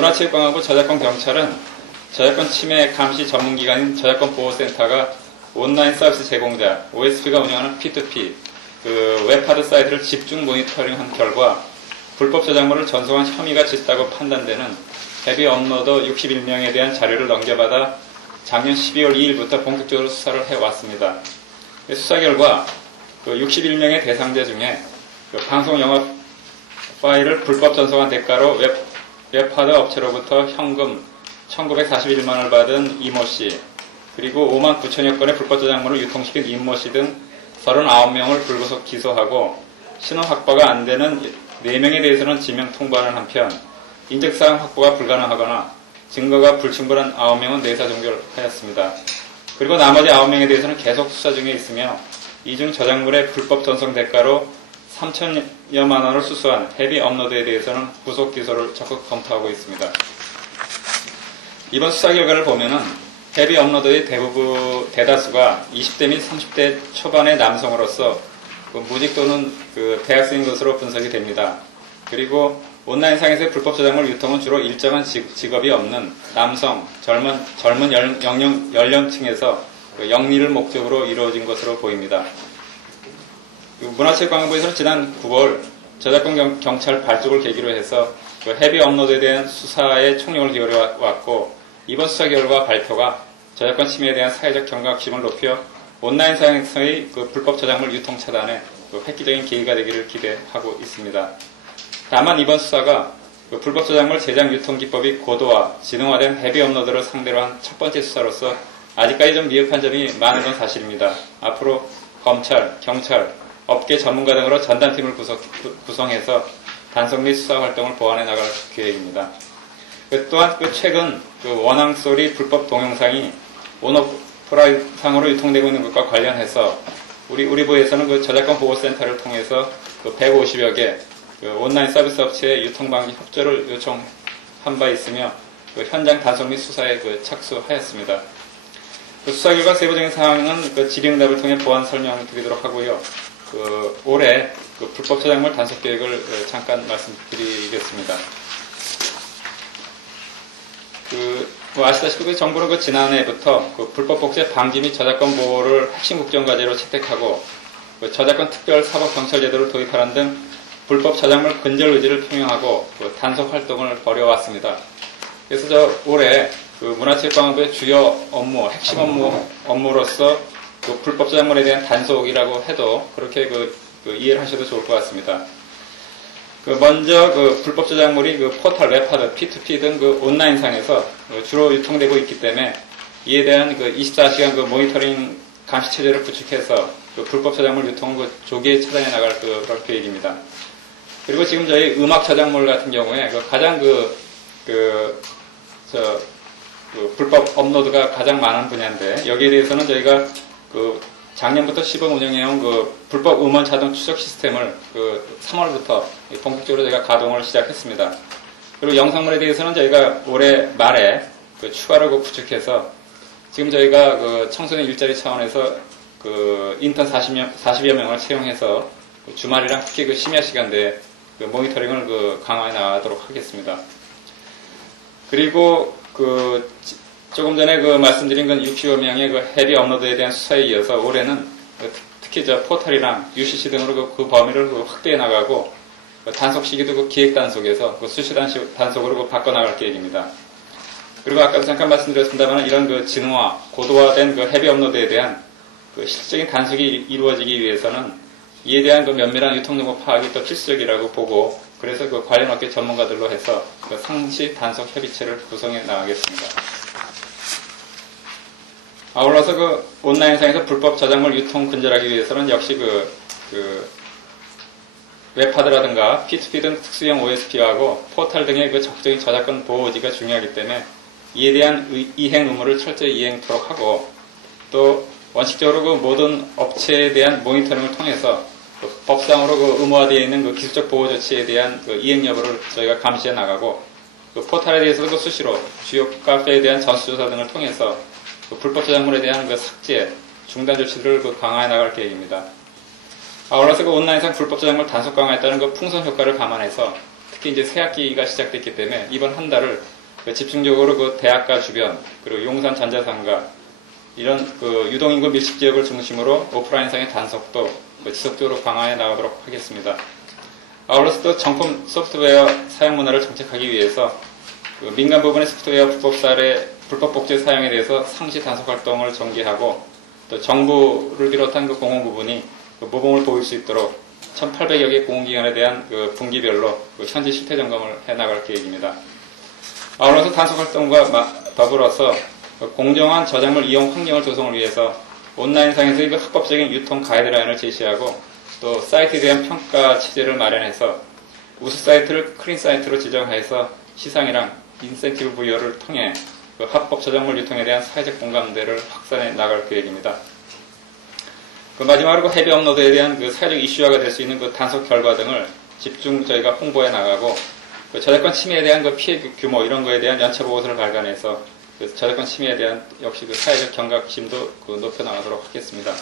문화체육관광부 저작권경찰은 저작권 침해 감시 전문기관인 저작권보호센터가 온라인 서비스 제공자 OSP가 운영하는 P2P 웹하드 사이트를 집중 모니터링한 결과 불법 저작물을 전송한 혐의가 짙다고 판단되는 헤비 업로더 61명에 대한 자료를 넘겨받아 작년 12월 2일부터 본격적으로 수사를 해왔습니다. 수사 결과 61명의 대상자 중에 방송 영화 파일을 불법 전송한 대가로 웹하드 업체로부터 현금 1941만원을 받은 이모 씨, 그리고 5만 9천여 건의 불법 저작물을 유통시킨 임모 씨 등 39명을 불구속 기소하고 신원 확보가 안 되는 4명에 대해서는 지명 통보하는 한편 인적사항 확보가 불가능하거나 증거가 불충분한 9명은 내사 종결하였습니다. 그리고 나머지 9명에 대해서는 계속 수사 중에 있으며 이 중 저작물의 불법 전송 대가로 3천여만 원을 수수한 헤비 업로드에 대해서는 구속 기소를 적극 검토하고 있습니다. 이번 수사 결과를 보면은 헤비 업로드의 대다수가 20대 및 30대 초반의 남성으로서 무직 또는 대학생인 것으로 분석이 됩니다. 그리고 온라인상에서의 불법 저작물 유통은 주로 일정한 직업이 없는 남성, 젊은 연령층에서 영리를 목적으로 이루어진 것으로 보입니다. 문화체육관광부에서는 지난 9월 저작권 경찰 발족을 계기로 해서 헤비 업로드에 대한 수사에 총력을 기울여왔고 이번 수사 결과 발표가 저작권 침해에 대한 사회적 경각심을 높여 온라인상에서의 불법 저작물 유통 차단에 획기적인 계기가 되기를 기대하고 있습니다. 다만 이번 수사가 불법 저작물 제작 유통 기법이 고도화, 지능화된 헤비 업로드를 상대로 한 첫 번째 수사로서 아직까지 좀 미흡한 점이 많은 건 사실입니다. 앞으로 검찰, 경찰, 업계 전문가 등으로 전담팀을 구성해서 단속 및 수사 활동을 보완해 나갈 계획입니다. 또한 최근 원앙소리 불법 동영상이 온오프라인상으로 유통되고 있는 것과 관련해서 우리 부에서는 저작권 보호센터를 통해서 150여 개 온라인 서비스 업체의 유통방지 협조를 요청한 바 있으며 현장 단속 및 수사에 착수하였습니다. 수사 결과 세부적인 사항은 질의응답을 통해 보완 설명드리도록 하고요. 올해 불법 저작물 단속 계획을 잠깐 말씀드리겠습니다. 아시다시피 정부는 지난해부터 불법 복제 방지 및 저작권 보호를 핵심 국정과제로 채택하고 저작권 특별 사법경찰 제도를 도입하는 등 불법 저작물 근절 의지를 표명하고 단속 활동을 벌여왔습니다. 그래서 올해 문화체육관광부의 주요 업무, 핵심 업무로서 불법 저작물에 대한 단속이라고 해도 그렇게 이해를 하셔도 좋을 것 같습니다. 먼저 불법 저작물이 포털, 웹하드, P2P 등 온라인상에서 주로 유통되고 있기 때문에 이에 대한 24시간 모니터링 감시 체제를 구축해서 불법 저작물 유통을 조기에 차단해 나갈 그런 계획입니다. 그리고 지금 저희 음악 저작물 같은 경우에 가장 불법 업로드가 가장 많은 분야인데 여기에 대해서는 저희가 작년부터 시범 운영해온 불법 음원 자동 추적 시스템을 3월부터 본격적으로 저희가 가동을 시작했습니다. 그리고 영상물에 대해서는 저희가 올해 말에 추가로 구축해서 지금 저희가 청소년 일자리 차원에서 인턴 40여 명을 채용해서 주말이랑 특히 심야 시간대에 모니터링을 강화해 나가도록 하겠습니다. 그리고 조금 전에 말씀드린 건 60여 명의 헤비 업로드에 대한 수사에 이어서 올해는 특히 포털이랑 UCC 등으로 그 범위를 확대해 나가고 단속 시기도 기획 단속에서 수시 단속으로 바꿔나갈 계획입니다. 그리고 아까도 잠깐 말씀드렸습니다만 이런 진화, 고도화된 헤비 업로드에 대한 실질적인 단속이 이루어지기 위해서는 이에 대한 면밀한 유통정보 파악이 또 필수적이라고 보고 그래서 관련 업계 전문가들로 해서 상시 단속 협의체를 구성해 나가겠습니다. 아울러서 온라인상에서 불법 저작물 유통 근절하기 위해서는 역시 웹하드라든가 P2P 등 특수형 OSP하고 포털 등의 적극적인 저작권 보호 의지가 중요하기 때문에 이에 대한 이행 의무를 철저히 이행토록 하고 또 원칙적으로 모든 업체에 대한 모니터링을 통해서 법상으로 의무화되어 있는 기술적 보호 조치에 대한 이행 여부를 저희가 감시해 나가고 포털에 대해서도 수시로 주요 카페에 대한 전수조사 등을 통해서 불법 저작물에 대한 삭제, 중단 조치를 강화해 나갈 계획입니다. 아울러서 온라인상 불법 저작물 단속 강화에 따른 풍선 효과를 감안해서 특히 이제 새학기가 시작됐기 때문에 이번 한 달을 집중적으로 그 대학가 주변 그리고 용산 전자상가 이런 그 유동인구 밀집 지역을 중심으로 오프라인상의 단속도 지속적으로 강화해 나가도록 하겠습니다. 아울러서 또 정품 소프트웨어 사용 문화를 정책하기 위해서 그 민간 부분의 소프트웨어 불법 복제 사용에 대해서 상시 단속 활동을 전개하고 또 정부를 비롯한 그 공공 부분이 그 모범을 보일 수 있도록 1,800여 개 공공기관에 대한 그 분기별로 그 현지 실태 점검을 해 나갈 계획입니다. 아울러서 단속 활동과 더불어서 그 공정한 저작물 이용 환경을 조성을 위해서 온라인상에서의 그 합법적인 유통 가이드라인을 제시하고 또 사이트에 대한 평가 체제를 마련해서 우수 사이트를 클린 사이트로 지정해서 시상이랑 인센티브 부여를 통해 그 합법 저작물 유통에 대한 사회적 공감대를 확산해 나갈 계획입니다. 그 마지막으로 그 헤비 업로드에 대한 그 사회적 이슈화가 될 수 있는 그 단속 결과 등을 집중 저희가 홍보해 나가고 그 저작권 침해에 대한 그 피해 규모 이런 거에 대한 연차 보고서를 발간해서 그 저작권 침해에 대한 역시 그 사회적 경각심도 그 높여 나가도록 하겠습니다.